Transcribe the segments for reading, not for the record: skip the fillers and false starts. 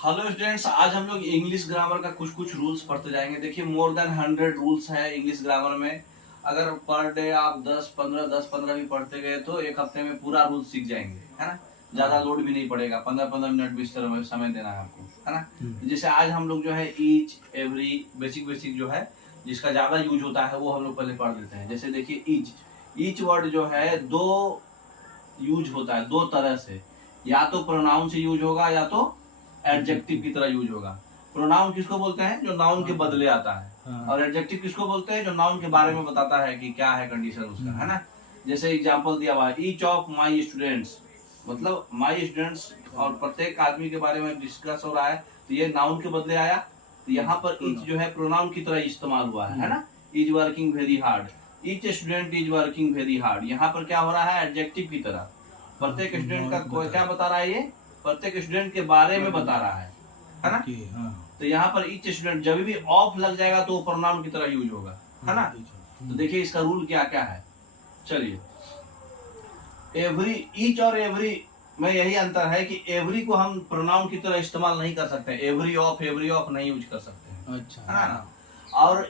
Hello students, आज हम लोग इंग्लिश ग्रामर का कुछ कुछ रूल्स पढ़ते जाएंगे। देखिए, मोर देन 100 रूल्स है इंग्लिश ग्रामर में। अगर पर डे आप 10-15 भी पढ़ते गए तो एक हफ्ते में पूरा रूल सीख जाएंगे, है ना। ज्यादा लोड भी नहीं पड़ेगा, 15-15 मिनट भी इस तरह समय देना है आपको, है ना। जैसे आज हम लोग जो है ईच एवरी बेसिक जो है जिसका ज्यादा यूज होता है वो हम लोग पहले पढ़ लेते हैं। जैसे देखिए, ईच वर्ड जो है दो यूज होता है, दो तरह से। या तो प्रोनाउन से यूज होगा या तो एडजेक्टिव की तरह यूज होगा। प्रोनाउन किसको बोलते हैं? जो नाउन के बदले आता है। और एडजेक्टिव किसको बोलते हैं? जो नाउन के बारे में बताता है कि क्या है कंडीशन उसका, है ना। जैसे एग्जांपल दिया हुआ है, ईच ऑफ माय स्टूडेंट्स, मतलब माय स्टूडेंट्स और प्रत्येक आदमी के बारे में डिस्कस हो रहा है, तो ये नाउन के बदले आया। तो यहाँ पर ईच जो है प्रोनाउन की तरह इस्तेमाल हुआ है ना। Is working very hard, each student is working very hard. यहाँ पर क्या हो रहा है? एडजेक्टिव की तरह प्रत्येक स्टूडेंट का क्या बता रहा है? ये प्रत्येक स्टूडेंट के बारे में बता रहा है ना। तो यहाँ पर ईच स्टूडेंट जब भी ऑफ लग जाएगा तो वो प्रोनाउन की तरह यूज होगा, है ना। तो देखिए इसका रूल क्या क्या है। चलिए, एवरी, ईच और एवरी में यही अंतर है कि एवरी को हम प्रोनाउन की तरह इस्तेमाल नहीं कर सकते। एवरी ऑफ नहीं यूज कर सकते, अच्छा, है ना। और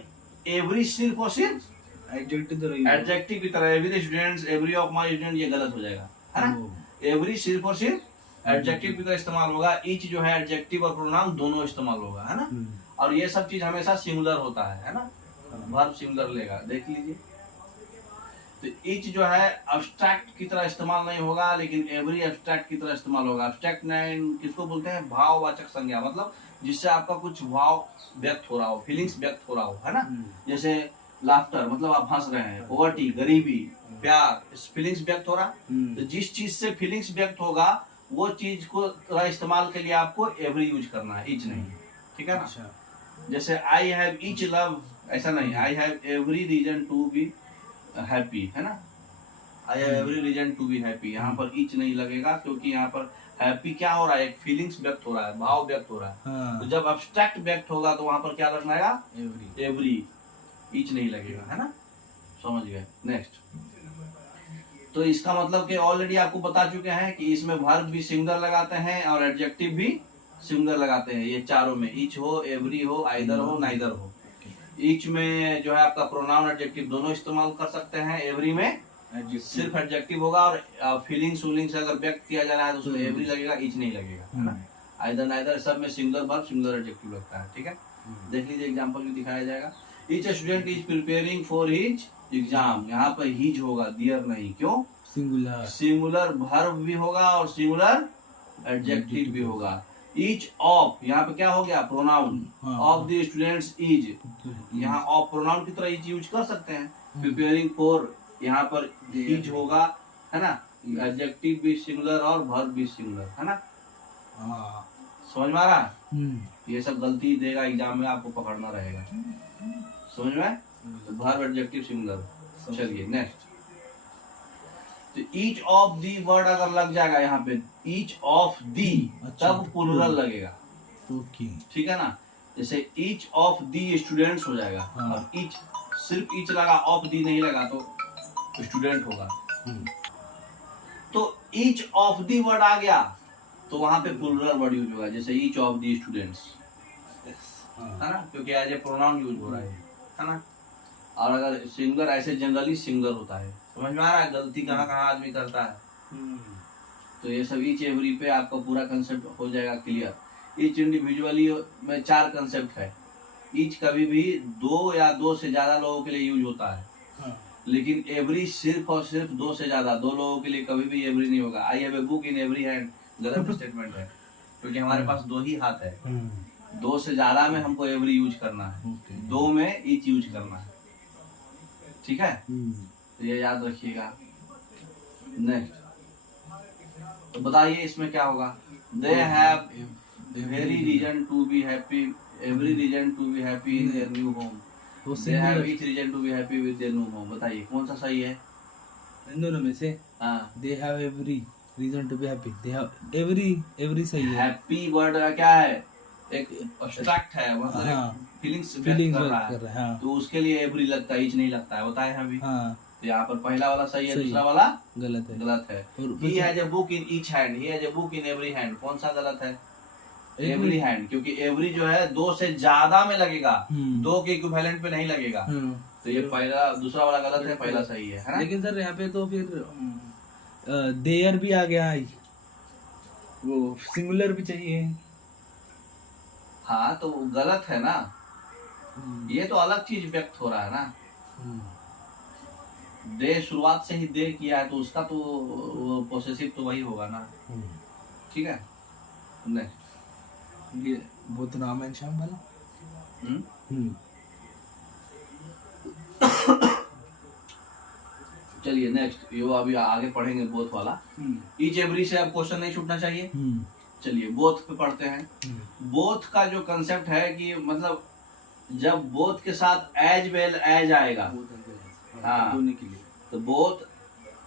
एवरी सिर्फ और सिर्फ एडजेक्टिव की तरह, every students, every of my student, ये गलत हो जाएगा, है ना। एवरी सिर्फ और सिर्फ एडजेक्टिव की तरह इस्तेमाल होगा। ईच जो है एडजेक्टिव और प्रोनाउन दोनों इस्तेमाल होगा, है ना। और ये सब चीज हमेशा सिंगुलर होता है ना। वर्ब सिंगुलर लेगा, देख लीजिए। तो ईच जो है एब्स्ट्रैक्ट की तरह इस्तेमाल नहीं होगा, लेकिन एवरी एब्स्ट्रैक्ट की तरह इस्तेमाल होगा। एब्स्ट्रैक्ट किसको बोलते हैं? भाववाचक संज्ञा, मतलब जिससे आपका कुछ भाव व्यक्त हो रहा हो, फीलिंग्स व्यक्त हो रहा हो, है ना। जैसे लाफ्टर, मतलब आप हंस रहे हैं। पॉवर्टी, गरीबी, प्यार, फीलिंग्स व्यक्त हो रहा। तो जिस चीज से फीलिंग्स व्यक्त होगा वो चीज को इस्तेमाल के लिए आपको एवरी यूज करना है, ईच नहीं, ठीक है ना। अच्छा। जैसे आई हैव ईच लव, ऐसा नहीं, I have every reason to be happy, है ना। I have every reason to be happy, यहाँ पर ईच नहीं लगेगा, क्योंकि यहाँ पर हैप्पी क्या हो रहा है? एक फीलिंग्स व्यक्त हो रहा है, भाव व्यक्त हो रहा है। तो जब एब्स्ट्रैक्ट व्यक्त होगा तो वहां पर क्या लगना है? एवरी, ईच नहीं लगेगा, है ना। समझ गए। नेक्स्ट, तो इसका मतलब कि ऑलरेडी आपको बता चुके हैं कि इसमें वर्ब भी सिंगुलर लगाते हैं और एडजेक्टिव भी सिंगुलर लगाते हैं। ये चारों में, ईच हो, एवरी हो, आइदर हो, नाइदर हो। ईच में जो है आपका प्रोनाउन एडजेक्टिव दोनों इस्तेमाल कर सकते हैं। एवरी में सिर्फ एडजेक्टिव होगा, और फीलिंग्स अगर व्यक्त किया जा रहा है तो उसमें एवरी लगेगा, ईच नहीं लगेगा, है ना। आइदर नाइदर सब में सिंगुलर वर्ब, सिंगुलर एडजेक्टिव लगता है, ठीक है। देख लीजिए, एग्जांपल भी दिखाया जाएगा। Each student is preparing for his exam, यहाँ पर हिज होगा, दियर नहीं। क्यों? सिंगुलर वर्ब भी होगा और सिंगुलर एडजेक्टिव भी होगा। ईच ऑफ, यहाँ पे क्या हो गया? Pronoun of the students is, यहाँ ऑफ प्रोनाउन की तरह इज यूज कर सकते हैं। प्रिपेयरिंग फॉर, यहाँ पर इज होगा, है ना। एडजेक्टिव भी सिंगुलर और वर्ब भी सिंगुलर, है ना। समझ में आ रहा है? ये सब गलती देगा एग्जाम में, आपको पकड़ना रहेगा, समझ में। Verb adjective singular. चलिए नेक्स्ट, तो ईच ऑफ दी वर्ड अगर लग जाएगा यहाँ पे, ईच ऑफ दी, तब प्लूरल लगेगा, ठीक है ना। जैसे ईच ऑफ दी स्टूडेंट्स हो जाएगा। और ईच, सिर्फ ईच लगा, ऑफ दी नहीं लगा तो स्टूडेंट होगा। तो ईच ऑफ दी वर्ड आ गया तो वहां पे प्लूरल वर्ड यूज होगा, जैसे ईच ऑफ दी स्टूडेंट्स, है ना, क्योंकि एज ए प्रोनाउन यूज हो रहा है ना। और अगर सिंगुलर, ऐसे जनरली सिंगुलर होता है। समझ में आ रहा है गलती कहाँ कहाँ आदमी करता है। तो ये सब ईच एवरी पे आपका पूरा कंसेप्ट हो जाएगा क्लियर। ईच इंडिविजुअली में 4 कंसेप्ट है। ईच कभी भी 2 या 2 से ज्यादा लोगों के लिए यूज होता है, लेकिन एवरी सिर्फ और सिर्फ 2 से ज्यादा, 2 लोगों के लिए कभी भी एवरी नहीं होगा। I have a book in every hand, गलत स्टेटमेंट है, क्योंकि हमारे पास 2 ही हाथ है। 2 से ज्यादा में हमको एवरी यूज करना है, 2 में ईच यूज करना है, ठीक है। तो ये याद रखिएगा। नेक्स्ट, तो बताइए इसमें क्या होगा? They have very reason to be happy, every reason to be happy in their new home. They have each reason to be happy with their new home. बताइए कौन सा सही है इन दोनों में से? They have every reason to be हैप्पी, दे हैव एवरी सही है। हैप्पी वर्ड का क्या है? एक एब्स्ट्रैक्ट है, मतलब फीलिंग्स व्यक्त कर रहा है, तो उसके लिए एवरी लगता है, ईच नहीं लगता है, बताए हैं अभी। तो यहाँ पर पहला वाला सही है, दूसरा वाला गलत है। He has a book in each hand, he has a book in every hand, कौन सा गलत है? एवरी हैंड, क्योंकि एवरी जो है दो से ज्यादा में लगेगा, दो के इक्विवेलेंट पे नहीं लगेगा। तो ये पहला, दूसरा वाला गलत है, पहला सही है ना? लेकिन सर यहाँ पे तो फिर देयर भी आ गया है, वो सिंगुलर भी चाहिए। हाँ तो वो गलत है ना, ये तो अलग चीज व्यक्त हो रहा है ना। दे शुरुआत से ही दे किया है तो उसका तो पोसेसिव तो वही होगा ना। ठीक है, नेक्स्ट। ये बुध राम एंड श्याम वाला। चलिए नेक्स्ट, ये अभी आगे पढ़ेंगे बोथ वाला। ईच एवरी से अब क्वेश्चन नहीं छूटना चाहिए। चलिए बोथ पे पढ़ते हैं। बोथ का जो कंसेप्ट है कि मतलब जब बोथ के साथ एज वेल एज आएगा, हाँ, तो both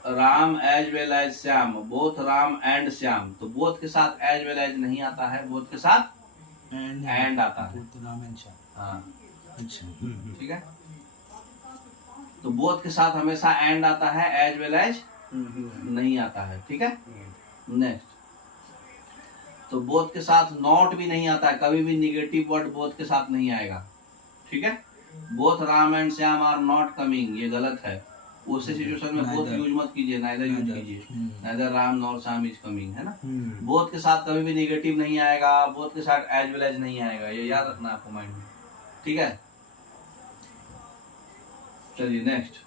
Ram as well as Shyam, both Ram and Shyam, तो बोथ के साथ एज वेल एज नहीं आता है, बोथ के साथ एंड आता है। राम एंड श्याम, हाँ अच्छा, ठीक है। तो बोथ के साथ हमेशा एंड आता है, एज वेल एज नहीं आता है। ठीक है, नेक्स्ट। तो बोथ के साथ नॉट भी नहीं आता है, कभी भी निगेटिव वर्ड बोथ के साथ नहीं आएगा। ठीक है, both Ram and Shyam are not coming, ये गलत है। उसी सिचुएशन में बोथ यूज मत कीजिए, नाइदर यूज कीजिए, neither Ram nor Shyam is coming, है ना। बोथ के साथ कभी भी निगेटिव नहीं आएगा, बोथ के साथ एज वेल एज नहीं आएगा, ये याद रखना आपको माइंड में। ठीक है, चलिए नेक्स्ट।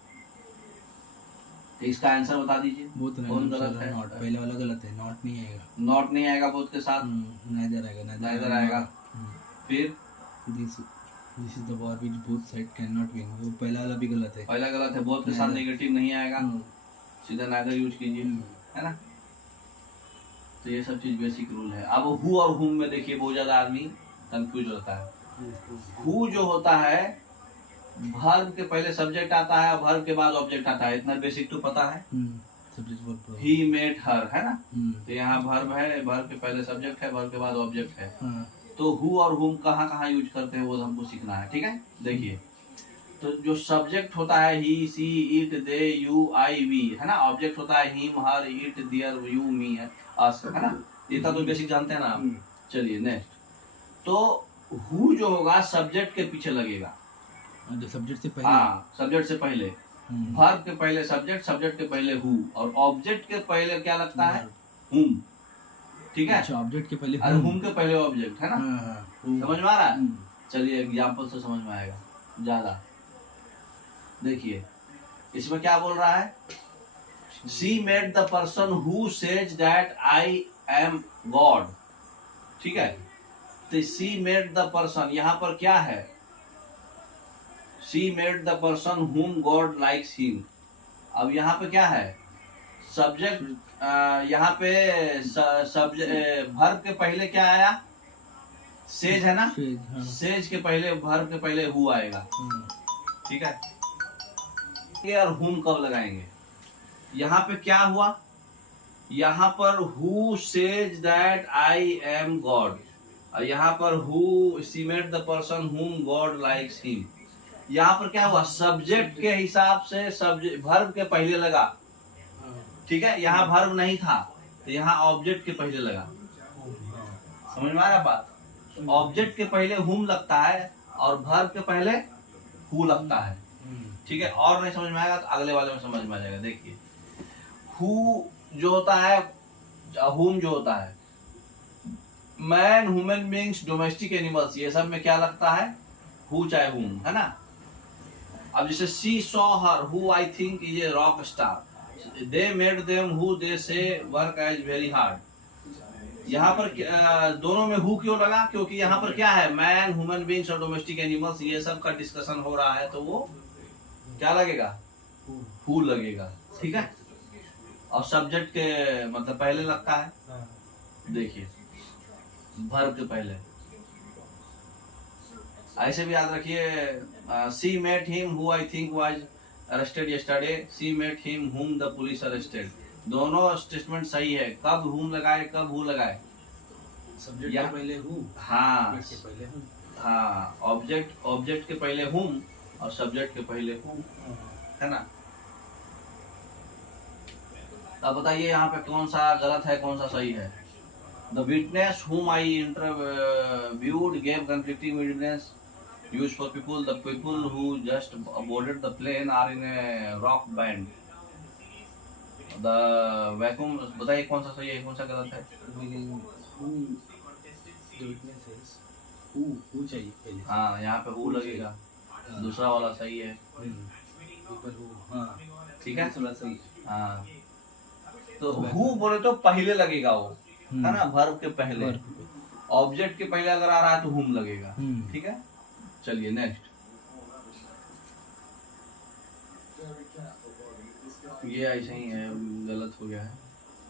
इसका आंसर बता दीजिए, कौन गलत है? नॉट, पहले वाला गलत है, नॉट नहीं आएगा, नॉट नहीं आएगा बोथ के साथ, नाइदर आएगा, नाइदर आएगा। फिर this is the war which both side can not win, वो पहला वाला भी गलत है, पहला गलत है, बोथ के साथ नेगेटिव नहीं आएगा, सीधा नाइदर यूज कीजिए, है ना। तो ये सब चीज बेसिक रूल है। अब हु और हुम में देखिए बहुत ज्यादा आदमी कंफ्यूज होता है। हु जो होता है, वर्ब के पहले सब्जेक्ट आता है और वर्ब के बाद ऑब्जेक्ट आता है, इतना बेसिक तो पता है। ही मेट हर, है ना। तो यहाँ वर्ब है, वर्ब के पहले सब्जेक्ट है, वर्ब के बाद ऑब्जेक्ट है। तो हु और हुम कहाँ कहाँ यूज करते हैं वो हमको सीखना है। ठीक है, देखिए, तो जो सब्जेक्ट होता है he, she, it, they, you, I, we, है ना। ऑब्जेक्ट होता है him, her, it, there, you, me, है, अस, है ना। इतना तो बेसिक जानते हैं ना आप। चलिए नेक्स्ट। तो हु जो होगा सब्जेक्ट के पीछे लगेगा, जो सब्जेक्ट से पहले, हाँ, सब्जेक्ट से पहले। वर्ब के पहले सब्जेक्ट, सब्जेक्ट के पहले हु, और ऑब्जेक्ट के पहले क्या लगता है? हुम। ठीक है, अच्छा, ऑब्जेक्ट के पहले अरे हुम के पहले ऑब्जेक्ट, है ना। समझ में आ रहा है? चलिए एग्जाम्पल से समझ में आएगा ज्यादा। देखिए इसमें क्या बोल रहा है, see met the person who says that I am God. ठीक है, तो सी मेट द पर्सन, यहाँ पर क्या है? See met the person whom God likes him. अब यहाँ पे क्या है? सब्जेक्ट, यहाँ पे सब्जेक्ट, वर्ब के पहले क्या आया? सेज, है ना। सेज के पहले, वर्ब के पहले हु आएगा। ठीक है, और हुम कब लगाएंगे? यहाँ पे क्या हुआ? यहाँ पर who says that I am God, और यहाँ पर who see met the person whom God likes him. यहाँ पर क्या हुआ? सब्जेक्ट के हिसाब से सब्जेक्ट वर्ब के पहले लगा। ठीक है, यहाँ वर्ब नहीं था तो यहाँ ऑब्जेक्ट के पहले लगा। समझ में आ रहा बात? ऑब्जेक्ट के पहले हुम लगता है और वर्ब के पहले हु लगता है। ठीक है, और नहीं समझ में आएगा तो अगले वाले में समझ में आ जाएगा। देखिए, हु जो होता है, हुम जो होता है, man, human beings, domestic animals, ये सब में क्या लगता है? हु चाहे हुम, है ना। अब जैसे she saw her who I think is a rock star, they made them who they say work as very hard. यहाँ पर दोनों में हु क्यों लगा? क्योंकि यहाँ पर क्या है? मैन, ह्यूमन बीइंग्स और डोमेस्टिक एनिमल्स, ये सब का डिस्कशन हो रहा है, तो वो क्या लगेगा? हु लगेगा। ठीक है, और सब्जेक्ट के मतलब पहले लगता है। देखिए, वर्ब के पहले। ऐसे भी याद रखिए, see met him who I think was arrested yesterday, see met him whom the police arrested. दोनों स्टेटमेंट सही है। कब हुम लगाए, कब हु लगाए? सब्जेक्ट के पहले हु, हाँ, के पहले हुम, हाँ, ऑब्जेक्ट के पहले हुम और सब्जेक्ट के पहले हु, है ना। अब बताइए यहाँ पे कौन सा गलत है, कौन सा सही है? The witness whom I interviewed gave conflicting evidence used for people. The people who just boarded the plane are in a rock band. The vacuum, बताइए कौन सा सही है कौन सा गलत है? who चाहिए पहले। हाँ यहाँ पे who लगेगा, दूसरा वाला सही है। ठीक है, थोड़ा सही। हाँ तो who बोले तो पहले लगेगा वो, है ना, verb के पहले। ऑब्जेक्ट के पहले अगर आ रहा है तो whom लगेगा। ठीक है, चलिए नेक्स्ट। ये ऐसे ही है, गलत हो गया है।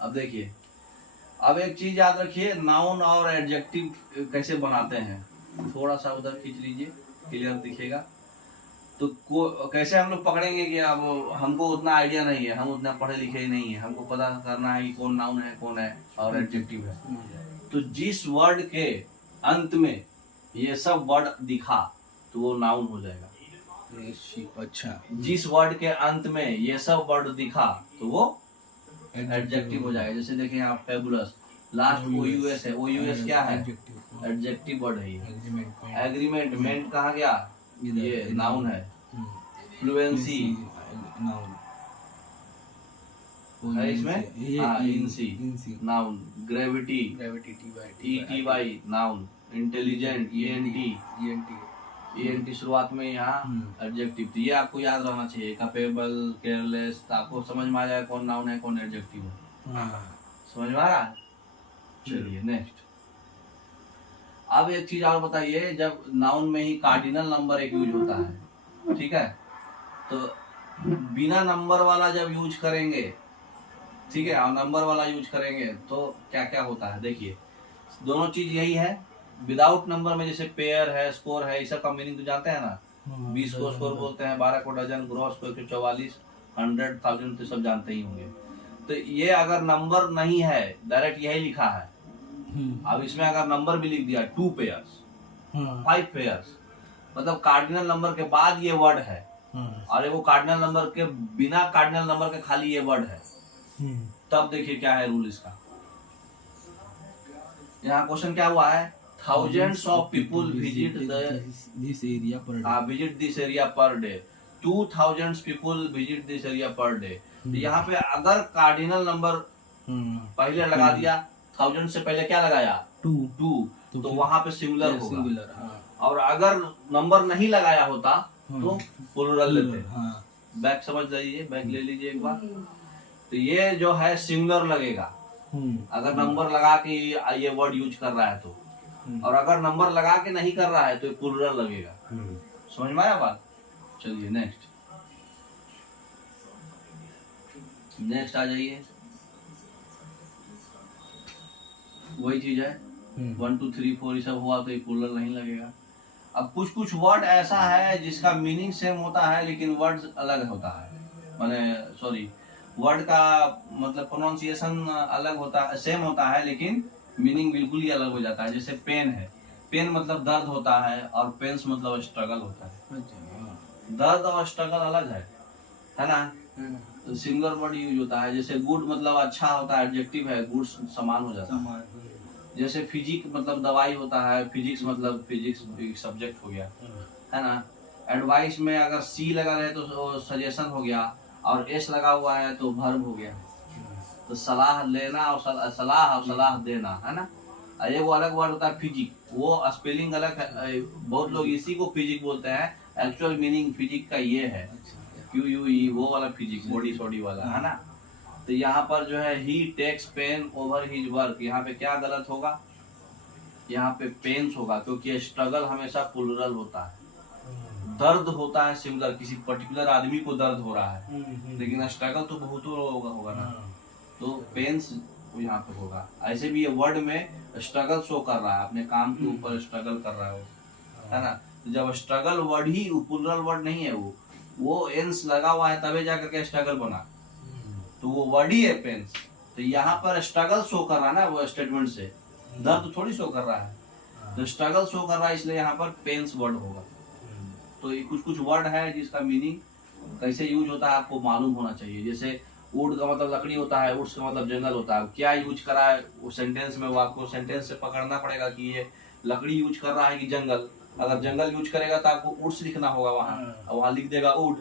अब देखिए, अब एक चीज याद रखिए, नाउन और एडजेक्टिव कैसे बनाते हैं। थोड़ा सा उधर खींच लीजिए, क्लियर दिखेगा। तो कैसे हम लोग पकड़ेंगे कि अब हमको उतना आइडिया नहीं है, हम उतना पढ़े लिखे ही नहीं है, हमको पता करना है कि कौन नाउन है कौन है और एडजेक्टिव है। तो जिस वर्ड के अंत में ये सब वर्ड दिखा तो वो नाउन हो जाएगा। अच्छा, जिस वर्ड के अंत में ये सब वर्ड दिखा तो वो एडजेक्टिव हो जाएगा। जैसे देखें आप, फेबुलस, लास्ट OUS है, OUS क्या है? एडजेक्टिव वर्ड है ये। एग्रीमेंट, मेंट कहाँ गया? ये नाउन है। फ्लुएंसी है इसमें, ency noun. Gravity, ETY noun. Intelligent, ENT शुरुआत में यहाँ एडजेक्टिव। तो ये आपको याद रहना चाहिए। कैपेबल, केयरलेस, तो आपको समझ में आ जाएगा कौन नाउन है कौन एडजेक्टिव है। समझ में आ रहा है? चलिए नेक्स्ट। अब एक चीज और बताइए, जब नाउन में ही कार्डिनल नंबर एक यूज होता है, ठीक है, तो बिना नंबर वाला जब यूज करेंगे, ठीक है, और नंबर वाला यूज करेंगे तो क्या क्या होता है। देखिए, दोनों चीज यही है। विदाउट नंबर में जैसे पेयर है, स्कोर है, इस सब का मीनिंग तो जानते हैं ना। 20 को स्कोर बोलते हैं, 12 को डजन, ग्रॉस को 144, 100, 1000 तो सब जानते ही होंगे। तो ये अगर नंबर नहीं है, डायरेक्ट यही लिखा है। अब इसमें अगर नंबर भी लिख दिया 2 पेयर्स, 5 पेयर्स, मतलब कार्डिनल नंबर के बाद ये वर्ड है, और वो कार्डिनल नंबर के बिना कार्डिनल नंबर के खाली ये वर्ड है, तब देखिए क्या है रूल इसका। यहाँ क्वेश्चन क्या हुआ है? Thousands of people visit this area per day. Visit this area per day. 2000 people visit this area per day. तो यहाँ पे अगर कार्डिनल नंबर पहले लगा दिया, 1000 से पहले क्या लगाया? 2, तो वहां पे सिंगुलर होगा। और अगर नंबर नहीं लगाया होता तो प्लूरल लेते। बैक समझ लीजिए, बैक ले लीजिए एक बार। तो ये जो है सिंगुलर लगेगा अगर नंबर लगा के ये वर्ड यूज कर रहा है तो, और अगर नंबर लगा के नहीं कर रहा है तो प्लूरल लगेगा। समझ में आया बात? चलिए नेक्स्ट आ जाइए। वही चीज है, 1 2 3 4 ये सब हुआ तो प्लूरल नहीं लगेगा। अब कुछ वर्ड ऐसा है जिसका मीनिंग सेम होता है लेकिन वर्ड अलग होता है, माने सॉरी, वर्ड का मतलब प्रोनाउंसिएशन अलग होता है, सेम होता है लेकिन मीनिंग बिल्कुल ही अलग हो जाता है। जैसे पेन है, पेन मतलब दर्द होता है और पेन्स मतलब स्ट्रगल होता है। दर्द और स्ट्रगल अलग है ना। तो सिंगल वर्ड यूज होता है। जैसे गुड मतलब अच्छा होता है, एडजेक्टिव है, गुड समान हो जाता है। जैसे फिजिक मतलब दवाई होता है, फिजिक्स मतलब फिजिक्स सब्जेक्ट हो गया, है ना। एडवाइस में अगर सी लगा रहे तो सजेशन हो गया, और एस लगा हुआ है तो वर्ब हो गया। तो सलाह लेना और सलाह देना, है ना। ये वो अलग वर्ड होता है फिजिक, वो स्पेलिंग अलग है। बहुत लोग इसी को फिजिक बोलते हैं, एक्चुअल मीनिंग फिजिक का ये है QUE, वो वाला फिजिक, बॉडी सॉडी वाला, है ना। तो यहाँ पर जो है he takes pain over his work, यहाँ पे क्या गलत होगा? यहाँ पे पेन्स होगा, क्योंकि स्ट्रगल हमेशा प्लूरल होता है। दर्द होता है सिंगुलर, किसी पर्टिकुलर आदमी को दर्द हो रहा है, लेकिन स्ट्रगल तो बहुत होगा ना, तो पेन्स यहाँ पे होगा। ऐसे भी ये वर्ड में स्ट्रगल शो कर रहा है, अपने काम के ऊपर स्ट्रगल कर रहा है ना। तो जब स्ट्रगल वर्ड ही प्लूरल वर्ड नहीं है, वो एंस लगा हुआ है तभी जाकर के स्ट्रगल बना, तो वो वर्ड ही है पेन्स। तो यहाँ पर स्ट्रगल शो कर रहा है ना, वो स्टेटमेंट से दर्द थोड़ी शो कर रहा है, तो स्ट्रगल शो कर रहा है, इसलिए यहाँ पर पेन्स वर्ड होगा। तो ये कुछ वर्ड है जिसका मीनिंग कैसे यूज होता है आपको मालूम होना चाहिए। जैसे वुड का मतलब लकड़ी होता है, वुड्स का मतलब जंगल होता है। क्या यूज करा है वो सेंटेंस में, वो आपको सेंटेंस से पकड़ना पड़ेगा कि ये लकड़ी यूज कर रहा है कि जंगल। अगर जंगल यूज करेगा तो आपको वुड्स लिखना होगा वहाँ, और वहाँ लिख देगा वुड,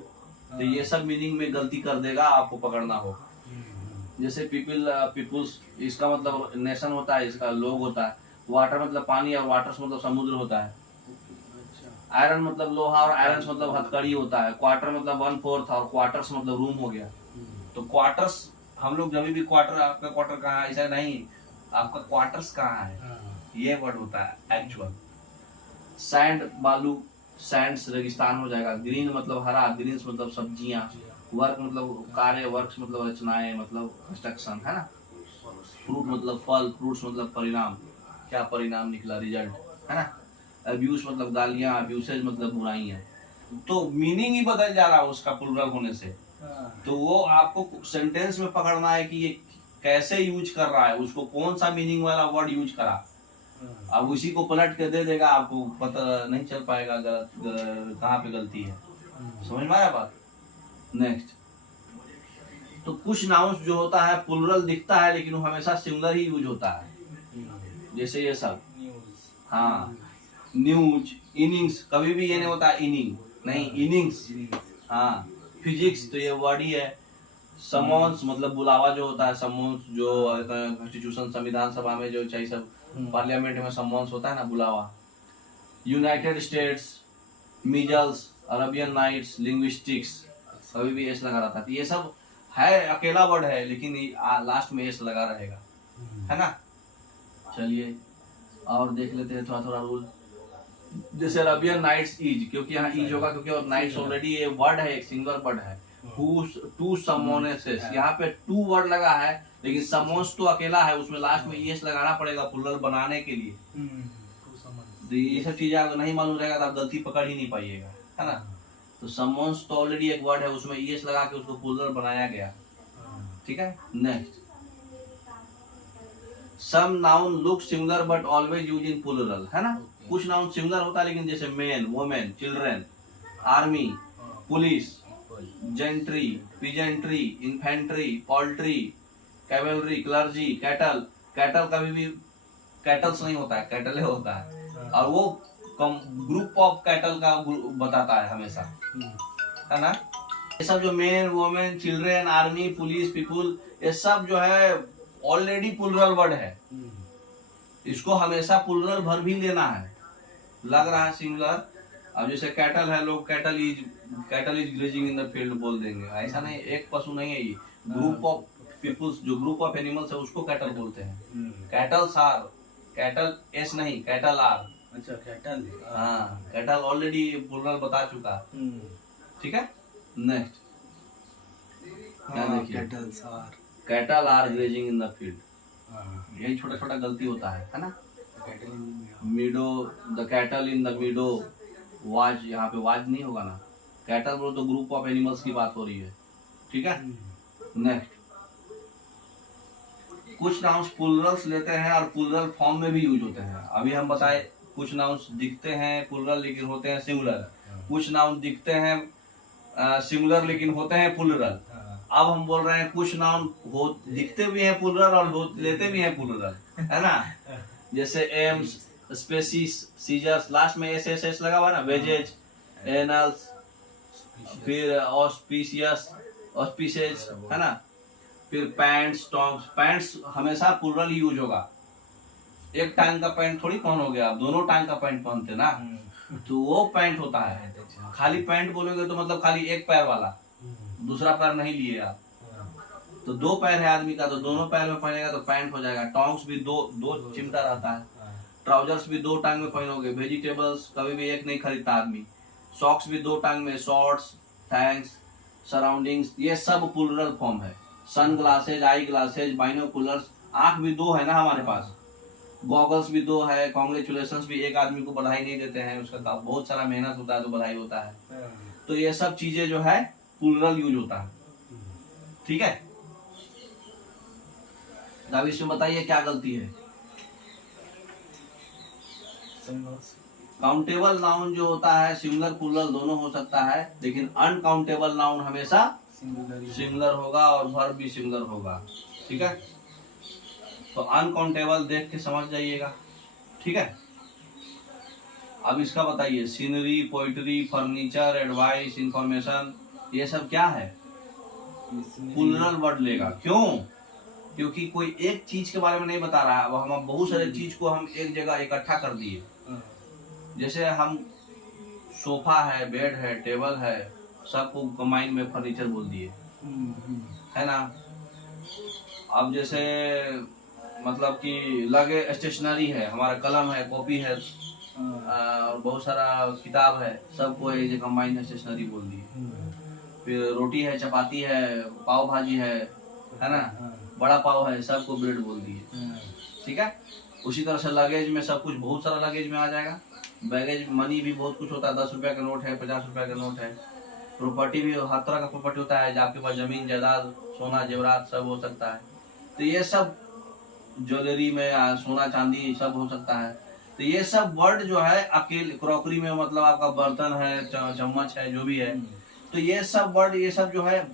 तो ये सब मीनिंग में गलती कर देगा, आपको पकड़ना होगा। जैसे पीपुल्स, इसका मतलब नेशन होता है, इसका लोग होता है। वाटर मतलब पानी, और वाटर्स मतलब समुद्र होता है। आयरन मतलब लोहा, और आयरन मतलब हथकड़ी होता है। क्वार्टर मतलब 1/4, और क्वार्टर्स मतलब रूम हो गया। तो क्वार्टर्स, हम लोग जब भी क्वार्टर, आपका क्वार्टर कहाँ है, ऐसा नहीं, आपका क्वार्टर्स कहाँ है, ये वर्ड होता है एक्चुअल। सैंड बालू, सैंड्स रेगिस्तान हो जाएगा। ग्रीन मतलब हरा, ग्रीन्स मतलब सब्जियां। वर्क मतलब कार्य, वर्क्स मतलब रचनाएं, मतलब कंस्ट्रक्शन, है ना। फ्रूट मतलब फल, फ्रूट्स मतलब परिणाम, क्या परिणाम निकला, रिजल्ट, है ना। अब्यूज मतलब गालियां, अब्यूसेज मतलब बुराइयां। तो मीनिंग ही बदल जा रहा है उसका प्लुरल होने से। तो वो आपको सेंटेंस में पकड़ना है कि ये कैसे यूज कर रहा है, उसको कौन सा मीनिंग वाला वर्ड यूज करा। अब उसी को पलट के दे देगा, आपको पता नहीं चल पाएगा गलत कहाँ पे गलती है। समझ में आया बात। नेक्स्ट, तो कुछ नाउन्स जो होता है प्लुरल दिखता है, लेकिन वो हमेशा सिंगुलर ही यूज होता है। जैसे ये सब, हाँ, न्यूज, इनिंग्स, कभी भी ये नहीं होता इनिंग, नहीं, इनिंग्स। हाँ, फिजिक्स, तो ये वर्ड ही है। समन्स मतलब बुलावा जो होता है, समन्स जो कॉन्स्टिट्यूशन, संविधान सभा में जो चाहिए सब, पार्लियामेंट में समन्स होता है ना, बुलावा। United States, measles, Arabian nights, linguistics, कभी भी एस लगा रहता है। ये सब है, अकेला वर्ड है, लेकिन लास्ट में एस लगा रहेगा, है ना। चलिए और देख लेते हैं थोड़ा थोड़ा रूल। जैसे अरबियन नाइट्स इज, क्योंकि यहाँ इज होगा, क्योंकि और नाइट्स ऑलरेडी ये वर्ड है, एक सिंगल वर्ड है। टू समोनेसेस, यहाँ पे टू वर्ड लगा है, लेकिन समोन्स तो अकेला है, उसमें लास्ट में एस लगाना पड़ेगा प्लुरल बनाने के लिए। तो ये सब चीजें आपको नहीं मालूम रहेगा तो आप गलती पकड़ ही नहीं पाइएगा, है ना। तो समोन्स तो ऑलरेडी एक वर्ड है, उसमें एस लगा के उसको प्लुरल बनाया गया। ठीक है। Next, some noun look similar but always use in plural, है ना। कुछ नाउन सिमिलर होता है, लेकिन जैसे man, women, children, army, police, gentry, peasantry, infantry, poultry, cavalry, clergy, cattle. Cattle कभी भी कैटल्स नहीं होता है, कैटल होता है, और वो ग्रुप ऑफ कैटल का बताता है हमेशा, है ना। ये सब जो man, women, children, army, police, people, ये सब जो है ऑलरेडी प्लुरल वर्ड है। इसको हमेशा प्लुरल भर भी लेना है। लग रहा है सिंगुलर, अब जैसे कैटल है, लोग cattle is grazing in the field बोल देंगे, ऐसा नहीं, एक पशु नहीं है ये, ग्रुप ऑफ पीपुल्स, जो ग्रुप ऑफ एनिमल्स है उसको कैटल बोलते हैं। कैटल्स आर, कैटल एस नहीं, कैटल आर। अच्छा, कैटल, हाँ, कैटल ऑलरेडी प्लुरल बता चुका। ठीक है। नेक्स्ट, क्या देखिए, cattle are grazing in the field, यही छोटा छोटा गलती होता है ना। Meadow, the cattle in the मीडो was, यहाँ पे वाज नहीं होगा ना, कैटल बोलो तो ग्रुप ऑफ एनिमल्स की बात हो रही है। ठीक है। नेक्स्ट, कुछ नाउन्स प्लुरल्स लेते हैं और प्लुरल फॉर्म में भी यूज होते हैं। अभी हम बताए कुछ नाउन्स दिखते हैं प्लुरल लेकिन होते हैं सिंगुलर, कुछ नाउन दिखते हैं सिंगुलर लेकिन होते हैं प्लुरल। अब हम बोल रहे हैं कुछ नाउन हो दिखते भी हैं प्लुरल और लेते भी हैं प्लुरल, है ना। जैसे एम्स, स्पेसीज, सीजर्स, लास्ट में एस एस एस लगा हुआ ना, वेजेज, एनल्स, फिर ऑस्पिशियस, ऑस्पिसेज, है ना। फिर पैंट्स, टॉन्ग्स, पैंट्स हमेशा प्लुरल यूज होगा। एक टांग का पैंट थोड़ी पहनोगे आप, दोनों टांग का पैंट पहनते ना, तो वो पैंट होता है। खाली पैंट बोलोगे तो मतलब खाली एक पैर वाला, दूसरा पैर नहीं लिए आप। तो दो पैर है आदमी का, तो दोनों पैर में पहनेगा तो पैंट हो जाएगा। टॉन्ग्स भी दो चिमटा रहता है। ट्राउजर्स भी दो टांग में पहनोगे। वेजिटेबल्स कभी भी एक नहीं खरीदता आदमी। सॉक्स भी दो टांग में। शॉर्ट्स, थैंक्स, सराउंडिंग्स, ये सब प्लुरल फॉर्म है। सन ग्लासेज, आई ग्लासेज, बाइनोकुलर्स, आंख भी दो है ना हमारे पास। गॉगल्स भी दो है। कॉन्ग्रेचुलेशंस भी एक आदमी को बधाई नहीं देते हैं, उसका बहुत सारा मेहनत होता है तो बधाई होता है। तो ये सब चीजें जो है प्लुरल यूज होता है। ठीक है। अब इसमें बताइए क्या गलती है। काउंटेबल नाउन जो होता है सिंगुलर प्लुरल दोनों हो सकता है, लेकिन अनकाउंटेबल नाउन हमेशा सिंगुलर होगा और वर्ब भी सिंगुलर होगा। ठीक है, तो अनकाउंटेबल देख के समझ जाइएगा। ठीक है, अब इसका बताइए, scenery, poetry, furniture, advice, information, ये सब क्या है? प्लूरल वर्ड लेगा। क्यों? क्योंकि कोई एक चीज के बारे में नहीं बता रहा है, अब हम बहुत सारे चीज को हम एक जगह इकट्ठा कर दिए। जैसे हम सोफा है, बेड है, टेबल है, सबको कंबाइन में फर्नीचर बोल दिए, है ना। अब जैसे मतलब कि लगे स्टेशनरी है, हमारा कलम है, कॉपी है, और बहुत सारा किताब है, सबको ये कंबाइन स्टेशनरी बोल दिए। फिर रोटी है, चपाती है, पाव भाजी है ना, बड़ा पाव है, सबको ब्रेड बोल दिए। ठीक है, उसी तरह से लगेज में सब कुछ, बहुत सारा लगेज में आ जाएगा। बैगेज मनी भी बहुत कुछ होता है, 10 रुपया का नोट है, 50 रुपया का नोट है। प्रॉपर्टी भी हर तरह का प्रॉपर्टी होता है, आपके पास जमीन जायदाद, सोना जेवरात सब हो सकता है। तो ये सब ज्वेलरी में सोना चांदी सब हो सकता है। तो ये सब वर्ड जो है अकेले, क्रॉकरी में मतलब आपका बर्तन है, चम्मच है, जो भी है, तो ये सब वर्ड, ये सब जो है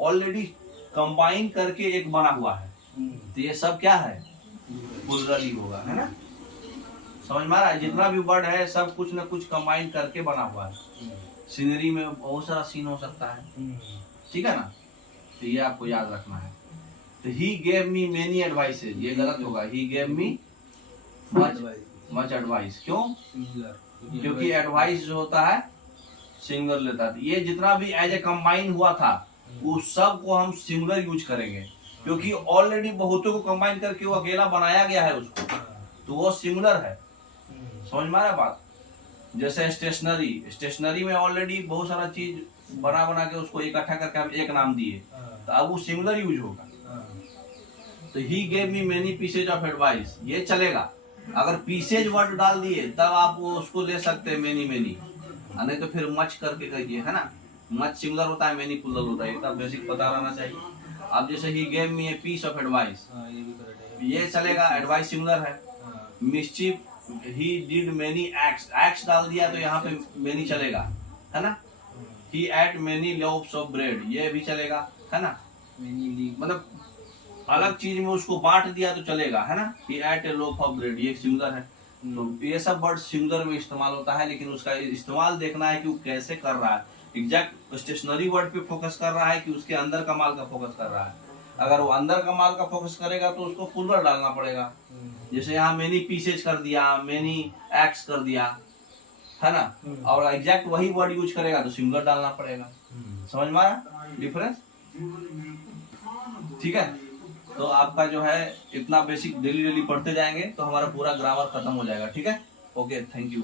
ऑलरेडी कंबाइन करके एक बना हुआ है। तो ये सब क्या है? प्लूरल ही होगा, है ना। समझ में आ रहा है? जितना भी वर्ड है सब कुछ न कुछ कंबाइन करके बना हुआ है। सीनरी में बहुत सारा सीन हो सकता है, ठीक है ना। तो ये आपको याद रखना है। तो ही गेव मी मेनी एडवाइसेज, ये गलत होगा। ही गेव मी मच एडवाइस। क्यों? क्योंकि एडवाइस जो होता है सिंगुलर लेता है। ये जितना भी एज ए कंबाइन हुआ था उस सब को हम सिंगुलर यूज करेंगे, क्योंकि ऑलरेडी बहुतों को कंबाइन करके वो अकेला बनाया गया है उसको, तो वो सिंगुलर है। समझ में आ रहा बात? जैसे स्टेशनरी, स्टेशनरी में ऑलरेडी बहुत सारा चीज बना बना के उसको इकट्ठा करके हम एक नाम दिए, तो अब वो सिंगुलर यूज होगा। तो ही gave me many pieces of advice, ये चलेगा। अगर पीसेज वर्ड डाल दिए तब आप वो उसको ले सकते हैं मेनी मेनी, नहीं तो फिर मच करके कहिए, है ना। मच सिंगुलर होता है, मेनी प्लूरल होता है, इतना बेसिक पता रहना चाहिए। अब जैसे ही gave me a piece of advice, ये चलेगा, एडवाइस सिंगुलर है। Mischief, he did many acts, acts डाल दिया तो यहाँ पे मेनी चलेगा, है ना। He ate many loafs of bread, ये भी चलेगा, है ना। मतलब अलग चीज में उसको बांट दिया तो चलेगा, है ना। He ate a loaf of bread, ये सिंगुलर है। तो ये सब वर्ड सिंगुलर में इस्तेमाल होता है, लेकिन उसका इस्तेमाल देखना है कि वो कैसे कर रहा है। एग्जैक्ट स्टेशनरी वर्ड पे फोकस कर रहा है कि उसके अंदर का माल का फोकस कर रहा है। अगर वो अंदर का माल का फोकस करेगा तो उसको प्लूरल डालना पड़ेगा। जैसे यहाँ मेनी पीसेज कर दिया, मेनी एक्ट्स कर दिया, है ना। और एग्जैक्ट वही वर्ड यूज करेगा तो सिंगुलर डालना पड़ेगा। समझ में आया डिफरेंस? ठीक है, तो आपका जो है इतना बेसिक डेली डेली पढ़ते जाएंगे तो हमारा पूरा ग्रामर खत्म हो जाएगा। ठीक है, ओके, थैंक यू।